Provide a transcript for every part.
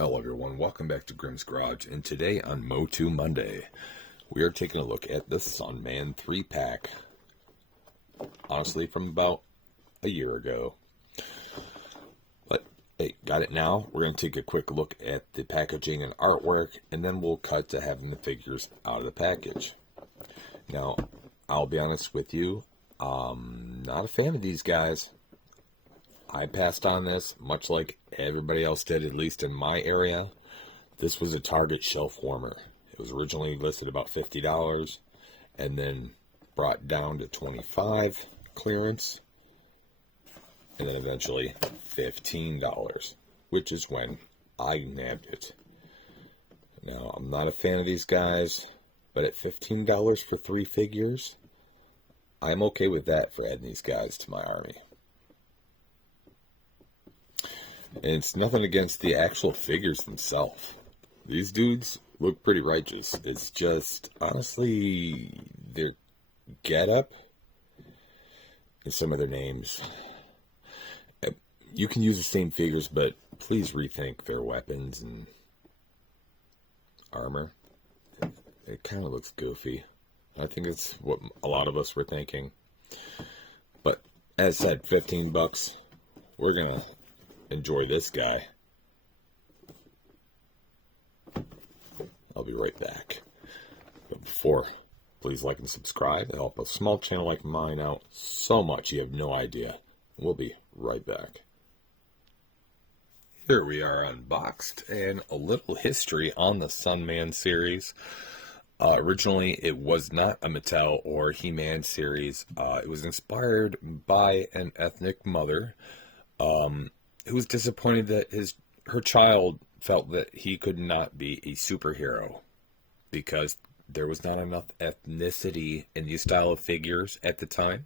Hello everyone, welcome back to Grimm's Garage, and today on MOTU Monday, we are taking a look at the Sunman 3-pack, honestly from about a year ago. But hey, got it now. We're going to take a quick look at the packaging and artwork, and then we'll cut to having the figures out of the package. Now, I'll be honest with you, I'm not a fan of these guys. I passed on this, much like everybody else did, at least in my area. This was a Target shelf warmer. It was originally listed about $50, and then brought down to $25 clearance, and then eventually $15, which is when I nabbed it. Now, I'm not a fan of these guys, but at $15 for 3 figures, I'm okay with that for adding these guys to my army. And it's nothing against the actual figures themselves. These dudes look pretty righteous. It's just, honestly, their getup and some of their names. You can use the same figures, but please rethink their weapons and armor. It kind of looks goofy. I think it's what a lot of us were thinking. But, as said, $15. We're going to enjoy this guy. I'll be right back. But before, please like and subscribe. It'll help a small channel like mine out so much you have no idea. We'll be right back. Here we are unboxed, and a little history on the Sunman series. Originally, it was not a Mattel or He-Man series. It was inspired by an ethnic mother who was disappointed that her child felt that he could not be a superhero because there was not enough ethnicity in the style of figures at the time.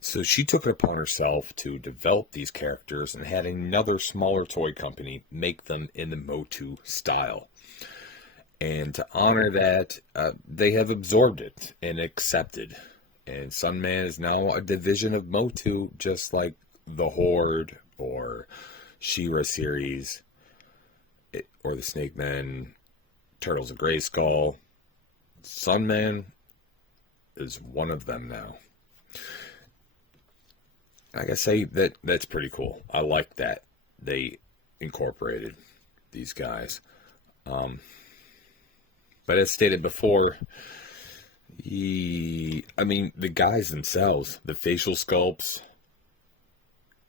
So she took it upon herself to develop these characters and had another smaller toy company make them in the MOTU style. And to honor that, they have absorbed it and accepted. And Sunman is now a division of MOTU, just like the Horde or She-Ra series, or the Snake Men, Turtles of Grayskull. Sunman is one of them now. I gotta say that's pretty cool. I like that they incorporated these guys. But as stated before, the guys themselves, the facial sculpts,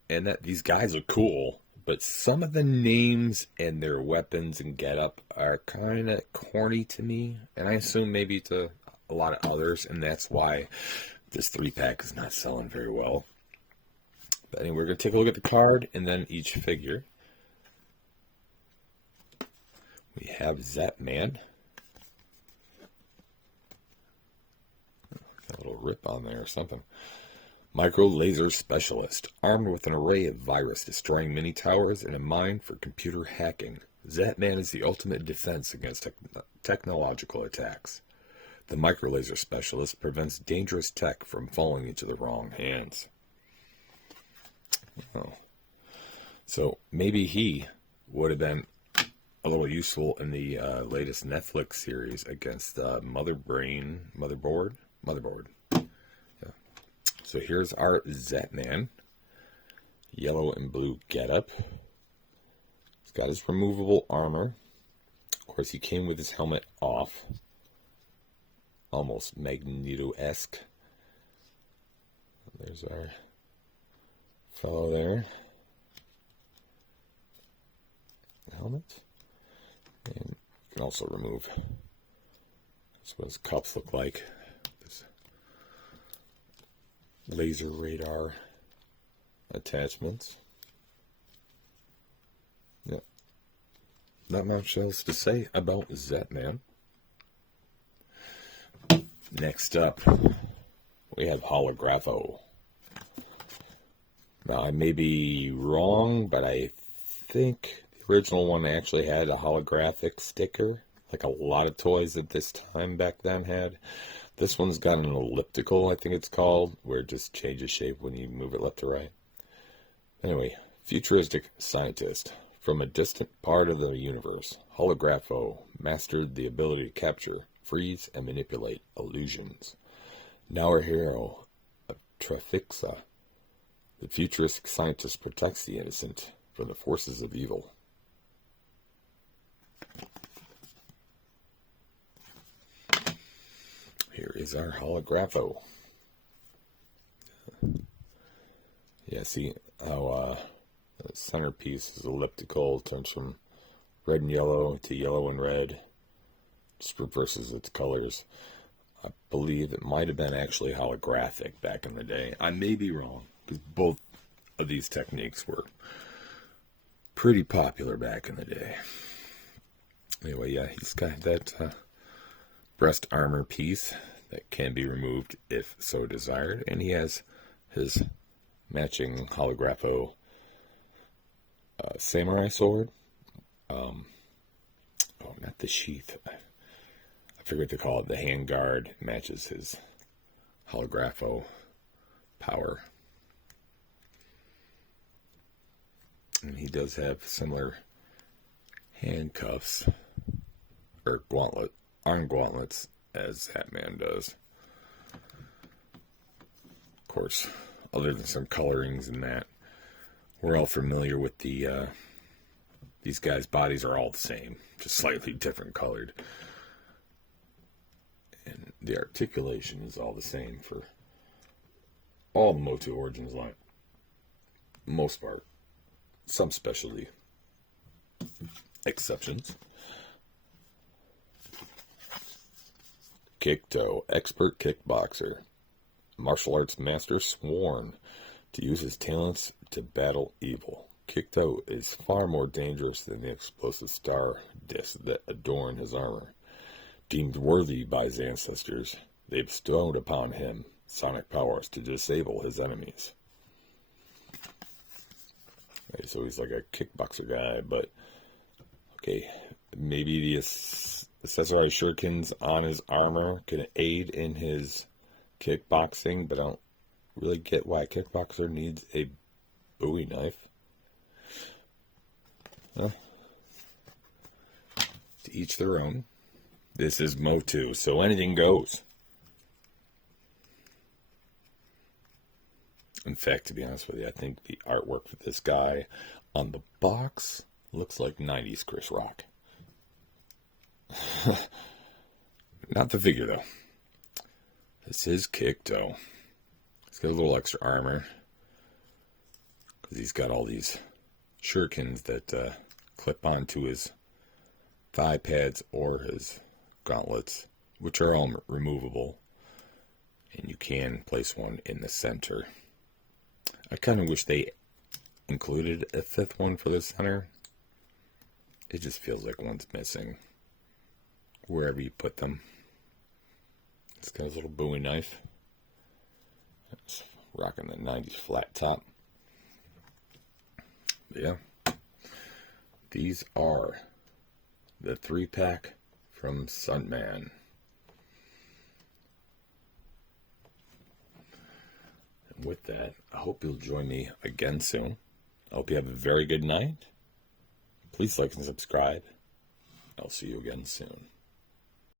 and that these guys are cool, but some of the names and their weapons and getup are kind of corny to me, and I assume maybe to a lot of others, and that's why this 3-pack is not selling very well. But anyway, we're going to take a look at the card and then each figure. We have Zapman. Got a little rip on there or something. Micro Laser Specialist, armed with an array of virus-destroying mini-towers and a mind for computer hacking. Zapman is the ultimate defense against technological attacks. The Micro Laser Specialist prevents dangerous tech from falling into the wrong hands. Oh. So maybe he would have been a little useful in the latest Netflix series against Motherboard. So here's our Zapman, yellow and blue getup. He's got his removable armor. Of course, he came with his helmet off, almost Magneto-esque. There's our fellow there. Helmet. And you can also remove. That's what his cups look like. This laser radar attachments. Yeah. Not much else to say about Zapman. Next up, we have Holographo. Now, I may be wrong, but I think the original one actually had a holographic sticker, like a lot of toys at this time back then had. This one's got an elliptical, I think it's called, where it just changes shape when you move it left to right. Anyway, futuristic scientist. From a distant part of the universe, Holographo mastered the ability to capture, freeze, and manipulate illusions. Now our hero, a Trafixa, the futuristic scientist, protects the innocent from the forces of evil. Here is our Holographo. Yeah, see how the centerpiece is elliptical, turns from red and yellow to yellow and red, just reverses its colors. I believe it might have been actually holographic back in the day. I may be wrong, because both of these techniques were pretty popular back in the day. Anyway, yeah, he's got that breast armor piece that can be removed if so desired, and he has his matching Holographo samurai sword. Not the sheath. I forget to call it. The handguard matches his Holographo power. And he does have similar handcuffs, or arm gauntlets, as that man does. Of course, other than some colorings and that, we're all familiar with these guys' bodies are all the same, just slightly different colored. And the articulation is all the same for all the MOTU Origins line. Most part. Some specialty exceptions. Kickto, expert kickboxer. Martial arts master sworn to use his talents to battle evil. Kickto is far more dangerous than the explosive star discs that adorn his armor. Deemed worthy by his ancestors, they bestowed upon him sonic powers to disable his enemies. Okay, so he's like a kickboxer guy, but okay, maybe the accessorized shurikens on his armor can aid in his kickboxing, but I don't really get why a kickboxer needs a Bowie knife. Well, to each their own. This is MOTU, so anything goes. In fact, to be honest with you, I think the artwork for this guy on the box looks like 90s Chris Rock. Not the figure, though. This is Kickto. He's got a little extra armor, because he's got all these shurikens that clip onto his thigh pads or his gauntlets, which are all removable, and you can place one in the center. I kind of wish they included a fifth one for the center. It just feels like one's missing wherever you put them. This guy's little Bowie knife. It's rocking the 90s flat top. Yeah. These are the 3-pack from Sunman. And with that, I hope you'll join me again soon. I hope you have a very good night. Please like and subscribe. I'll see you again soon.